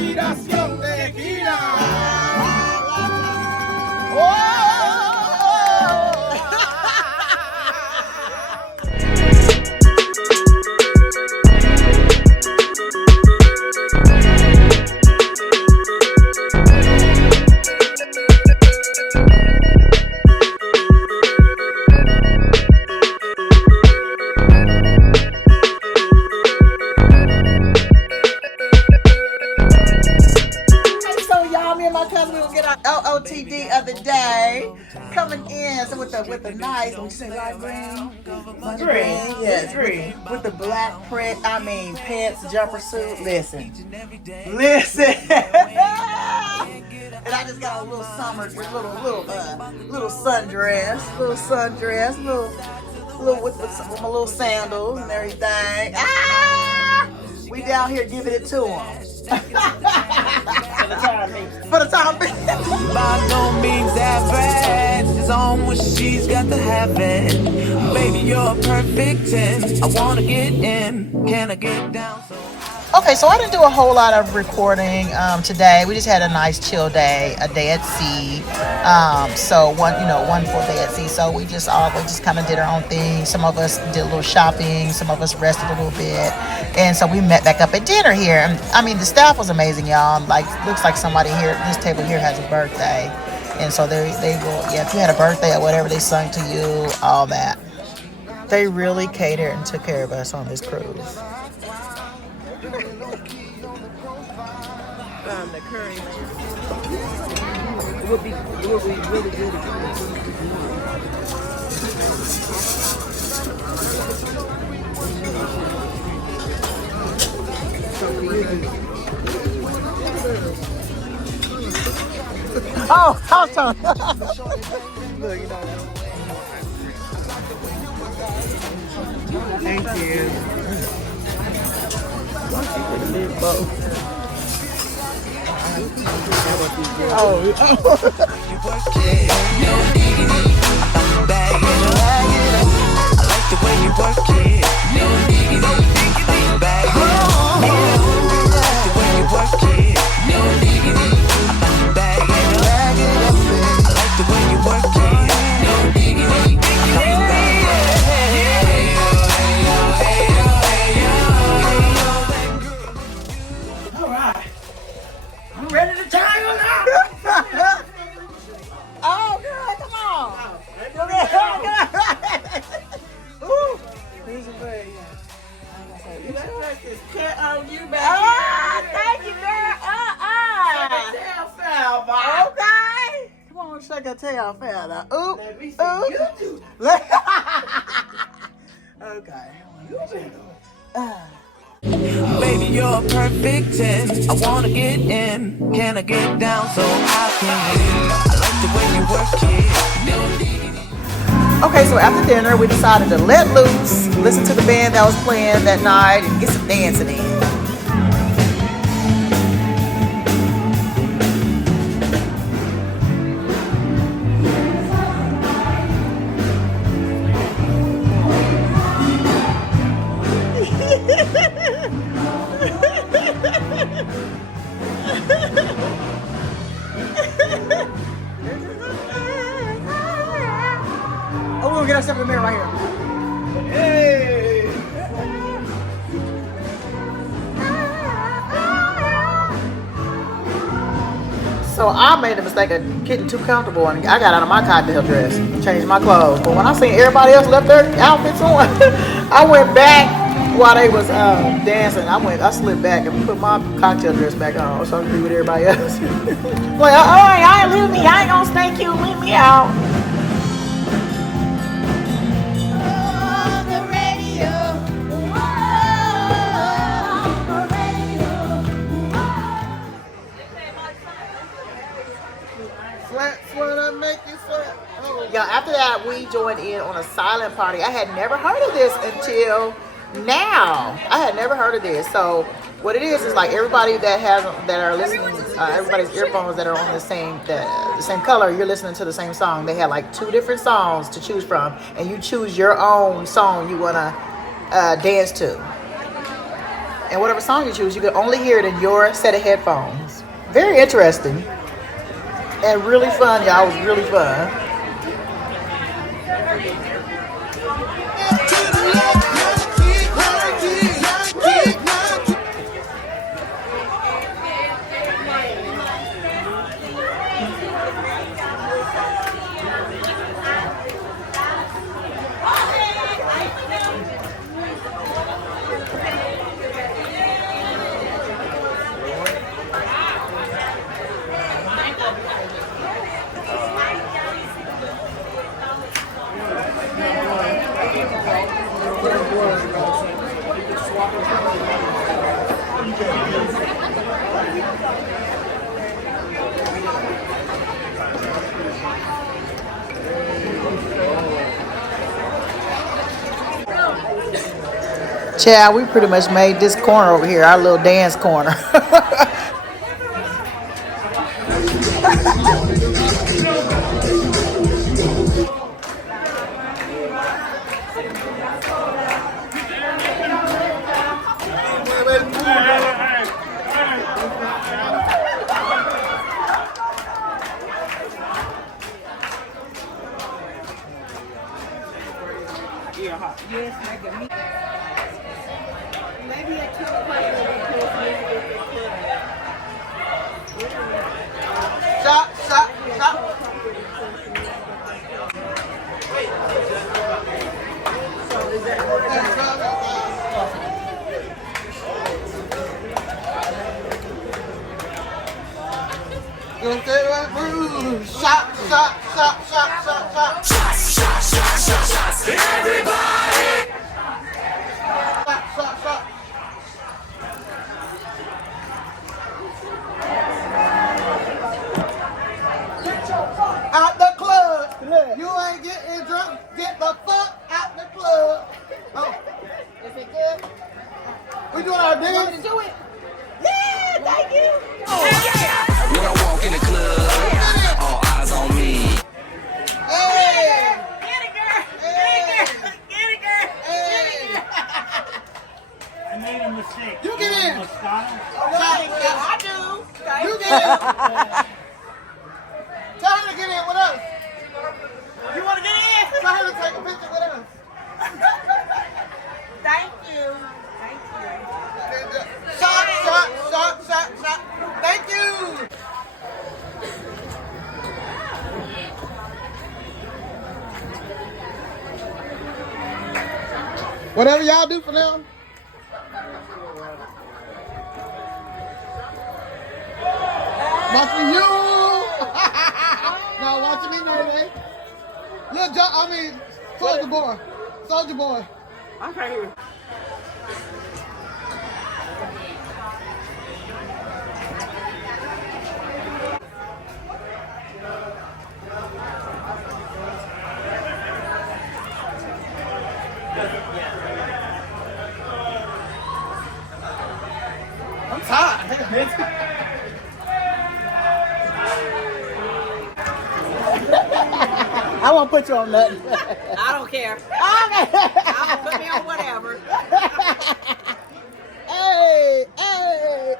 inspiración de Keyla. OOTD of the day coming in so with the nice, we say light green, Yes, green. with the black print. I mean pants, jumper suit. Listen, and I just got a little summer, little sundress, little with my little sandals and everything. We down here giving it to them. For the time being. By no means average. It's on when she's got to have it. Baby, you're a perfect 10. I wanna get in. Can I get down? Okay, so I didn't do a whole lot of recording today. We just had a nice chill day, a day at sea. So wonderful day at sea. So we just kind of did our own thing. Some of us did a little shopping. Some of us rested a little bit, and so we met back up at dinner here. And I mean, the staff was amazing, y'all. Like, looks like somebody here, this table here has a birthday, and so they will. Yeah, if you had a birthday or whatever, they sung to you, all that. They really catered and took care of us on this cruise. The curry would be really good. Oh, awesome. Look, you know. Thank you. Oh. I like the way you work it. No diggity, bag it up. I like the way you work it. No diggity, bag it up. I like the way you work it. No diggity, bag it up. All right. I'm ready to try you now. Oh, girl, come on. Ooh, here's a way. Let's press this cat on you back. Thank you, girl. Tail foul, boy. Okay. Come on, shake a tail feather. Oop, Let me see oop. you do Okay. Baby, you're a perfect 10. I wanna get in. Can I get down so I can live? I like the way you work it. Okay, so after dinner, we decided to let loose, listen to the band that was playing that night, and get some dancing in. Oh, we're gonna get ourselves in the mirror right here. Hey. So I made the mistake of getting too comfortable, and I got out of my cocktail dress, changed my clothes. But when I seen everybody else left their outfits on, I went back while they was dancing. I slipped back and put my cocktail dress back on so I could be with everybody else. Like, I ain't leave me. I ain't gonna stay cute. Leave me out. Yeah, after that, we joined in on a silent party. I had never heard of this until now. I had never heard of this. So what it is like everybody that are listening, everybody's earphones that are on the same color, you're listening to the same song. They had like 2 different songs to choose from, and you choose your own song you wanna dance to. And whatever song you choose, you can only hear it in your set of headphones. Very interesting. And really fun, y'all. It was really fun. Chad, we pretty much made this corner over here our little dance corner. Stop, stop, stop. Shot, shot, shot, shot, shot, shot. Shots, shots, shots, shots, shots. Everybody. Shot, shot, shot. Out the club. You ain't getting drunk. Get the fuck out the club. Oh. Is it good? We doing our dance? You want me to do it? Yeah, thank you. Oh, yeah. When I walk in the club, all eyes on me. Hey. Get it, girl. Get it, girl. Get it, girl. Hey. I made a mistake. You get in. I do. You get in. Tell her to get in with us. You want to get in? Tell her to take a picture with us. Thank you. Thank you. Shot, shot, shot, shot, shot. Thank you. Whatever y'all do for them. Watching you. No, watching me, baby. Look, Soldier Boy. Soldier Boy. Okay, here. I'm tired. I won't put you on nothing. I don't care. Okay. I'll put me on whatever. Hey, hey.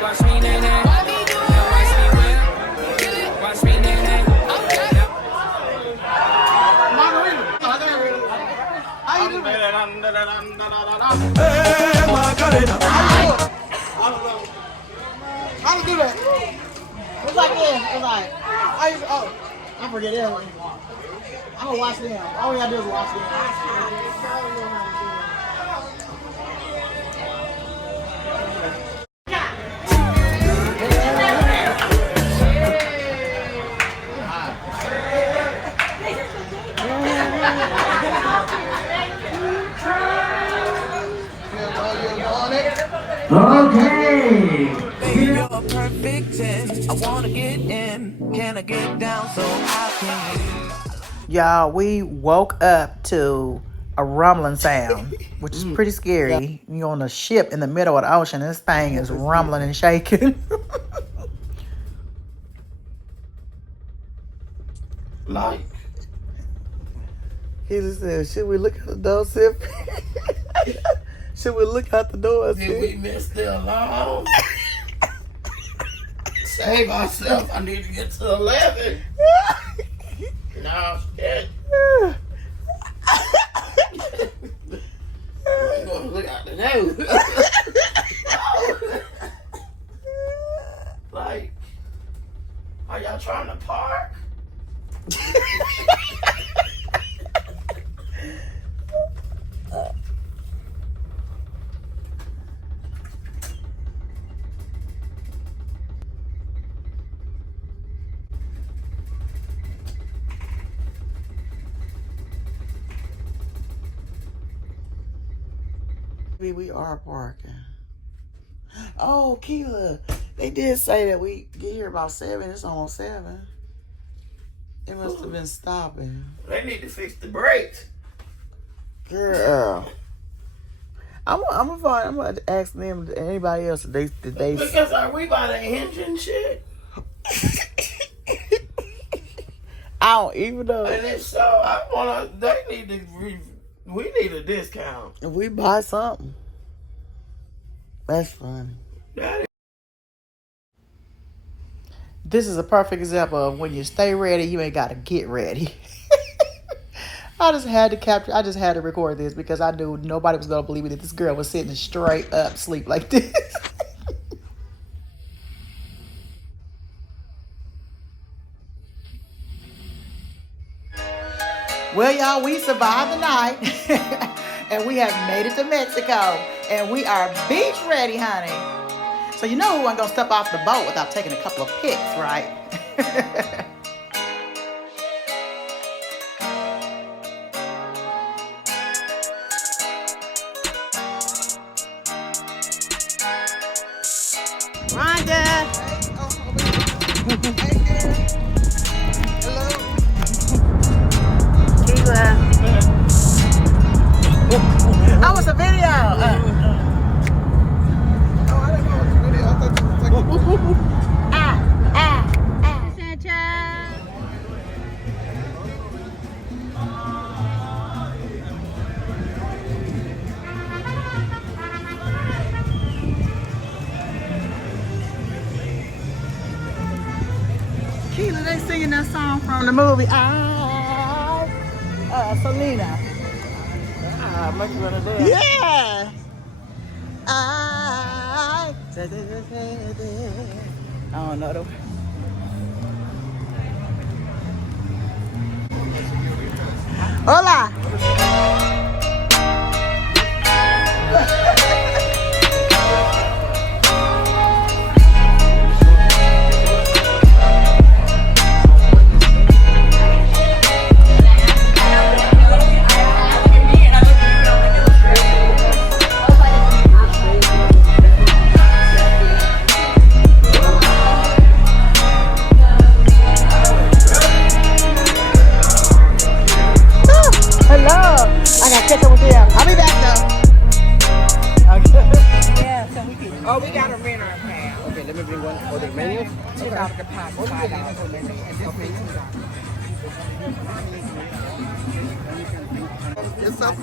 Watch me, nene. Watch me well. Watch me, nene. Margarita. How you doing? Hey, Margarita. How to do that? It's like this. It's like, I forget it. I'm gonna watch them. All we gotta do is watch them. Okay. You're a perfect 10. I wanna get in. Can I get down so I can? Y'all, we woke up to a rumbling sound, which is pretty scary. You're on a ship in the middle of the ocean. This thing is rumbling and shaking. Like, Keyla said, should we look at the door, Sip? Should we look out the door, did Sip? we miss the alarm? Save ourselves. I need to get to 11. No, shit. I'm gonna look out the door. Like, are y'all trying to park? We are parking. Oh, Keyla, they did say that we get here about 7. It's almost 7. It must have been stopping. They need to fix the brakes. Girl. I'm gonna ask them, anybody else, did they Because are we by the engine shit? I don't even know. And if so, we need a discount. If we buy something. That's funny. That This is a perfect example of when you stay ready, you ain't got to get ready. I just had to record this because I knew nobody was going to believe me that this girl was sitting straight up asleep like this. Well, y'all, we survived the night and we have made it to Mexico and we are beach ready, honey. So you know who ain't gonna step off the boat without taking a couple of pics, right? Rhonda. Keyla. Oh, it's a video. Sancho. Keyla, they singing that song from the movie Selena. Much better there. Yeah. I don't know the. Hola. It's up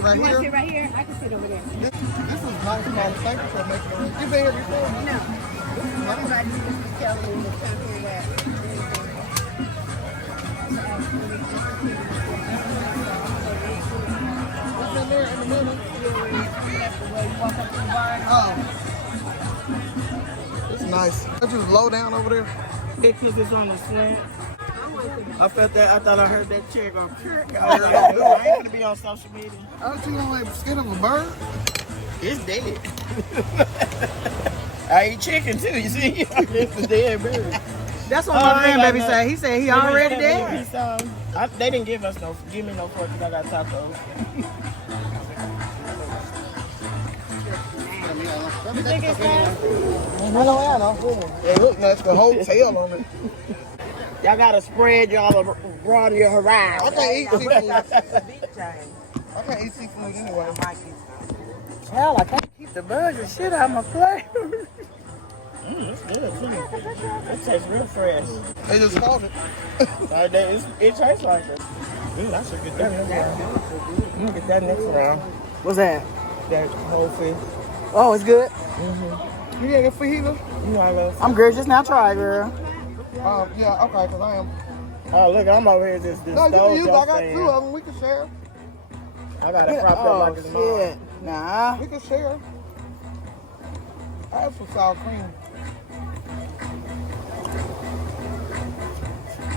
right here. Sit right here. I can sit over there. This is nice, man. Thank you for making it. You been here before? No. Everybody just telling me to come here that. What's in there in the middle? Oh. It's nice. It's just low down over there. because it's on the slant. I felt that. I thought I heard that chair go. I ain't gonna be on social media. Oh, you want like skin of a bird? It's dead. I eat chicken too. You see, it's a dead bird. That's what my grandbaby said. He said he already dead. They didn't give me no fork because I got tacos. You think it's nasty? I know. It look nice. The whole tail on it. Y'all gotta spread y'all broaden your horizon. I can't eat seafood. I can't eat seafood anyway. Hell, I can't keep the bugs and shit out of my plate. It's good too. It tastes real fresh. They just called it. It tastes like it. Ooh, I should get that next round. I'm gonna get that next round. What's that? That whole fish. Oh, it's good. You didn't get fajita? You know I love. I'm good. Just now try, girl. Yeah, okay, because I am. Oh, look, I'm over here just No, you can use it. I got 2 of them. We can share. I got to prop that like it's mine. Shit. Nah. We can share. I have some sour cream.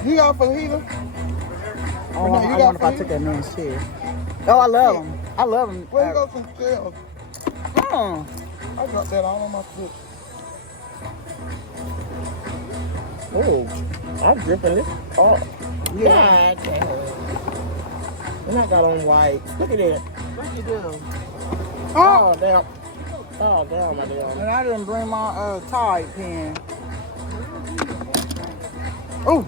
You got fajita? I wonder if I took that man's chair. Oh, I love them. I love them. Where you got some shells? Oh. I dropped that all on my foot. Oh, I'm dripping this. Oh, Yeah. God. And I got on white. Look at that. What you do? Oh, damn. Oh, damn, my damn. And I didn't bring my Tide pen. Oh.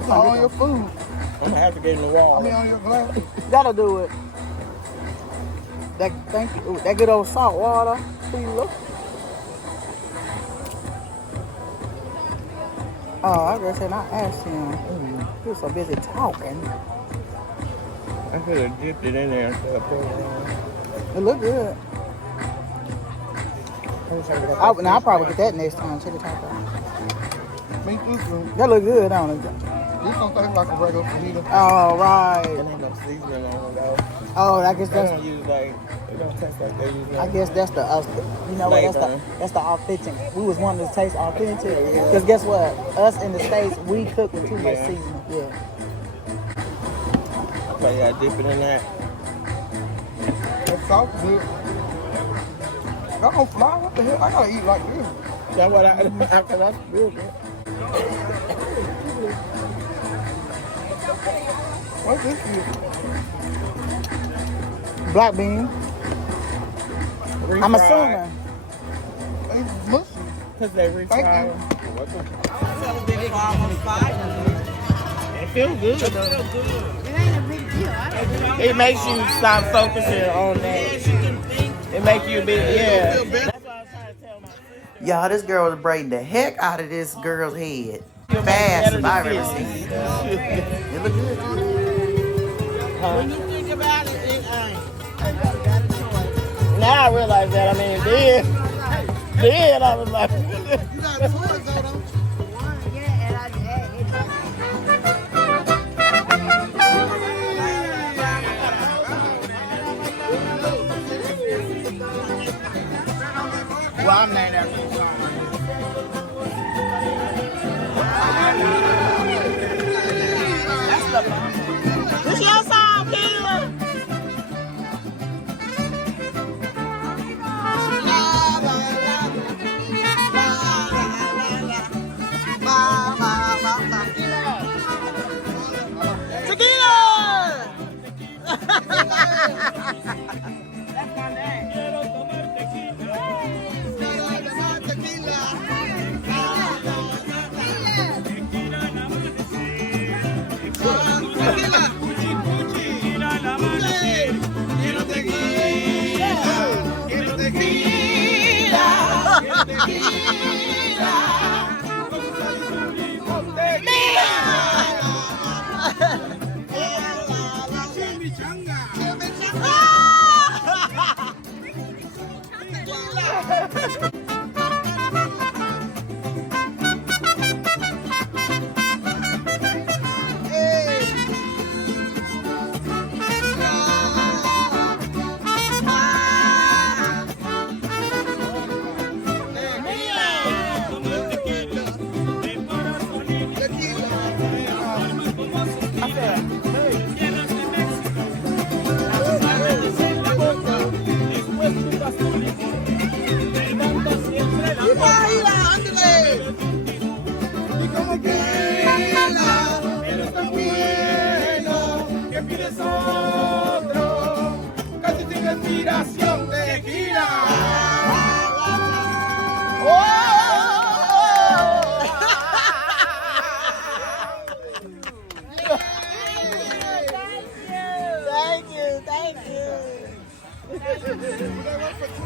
It's all on your food. I'm going to have to get in the wall. I mean, on your glass. That'll do it. Thank you. Ooh, that good old salt water. Look. Oh, I just said I asked him. He was so busy talking. I could have dipped it in there instead of putting it on. It looked good. I'll probably get that next time. Check it out. Me too. That look good, don't it? This don't taste like a regular fajita. Oh, right. It ain't no seasoning on it, though. Oh, I guess They that's. don't use, like, it don't taste like they use, I guess that's the. You know what? That's the authentic. We was wanting to taste authentic. Because guess what? Us in the States, we cook with too much seasoning. Yeah. So you gotta dip it in that. That sauce is good. I don't fly. What the hell? I gotta eat like this. That's what that's real good. What's this here? Black bean. I'm assuming. They mushy. Because they refry. Thank you. It feels good, though. It ain't a big deal. I don't It makes you stop focusing on that. It makes you be, yeah. That's what I was trying to tell my sister. Y'all, this girl was braiding the heck out of this girl's head. Fast as I've ever seen. It look good. When you think about it, it ain't. Now I realize that. I mean, then I was like, You got toys though, don't you? yeah, and I well, I'm named after the song. This your song, Keyla. Thank you.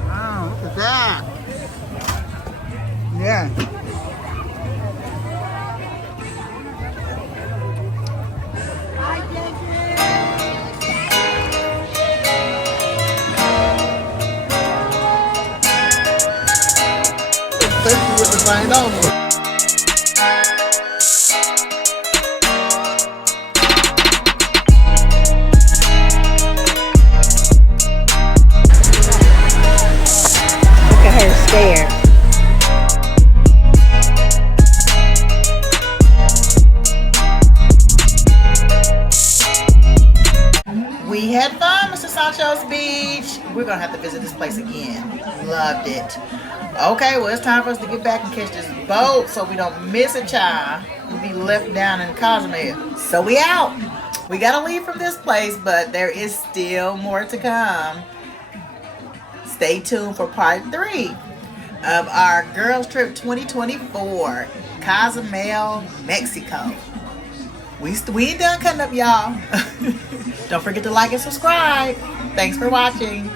Wow, look at that. go. Look at her stare. We had fun, Mr. Sancho's Beach. We're gonna have to visit this place again. Loved it. Okay, well, it's time for us to get back and catch this boat so we don't miss a child and be left down in Cozumel. So we out. We gotta leave from this place, but there is still more to come. Stay tuned for part 3 of our Girls Trip 2024, Cozumel, Mexico. We ain't done cutting up, y'all. Don't forget to like and subscribe. Thanks for watching.